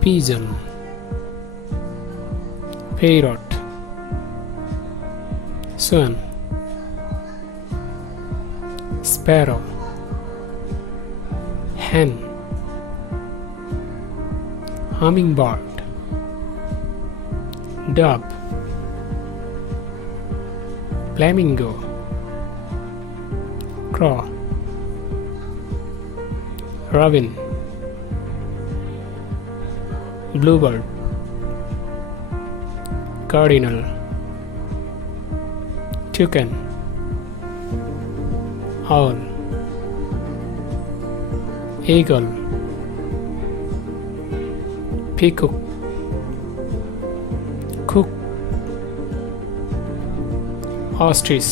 pigeon, parrot, swan, sparrow, hen, hummingbird, dove, flamingo, crow, robin, bluebird, cardinal, toucan, owl, eagle, peacock, cook, ostrich,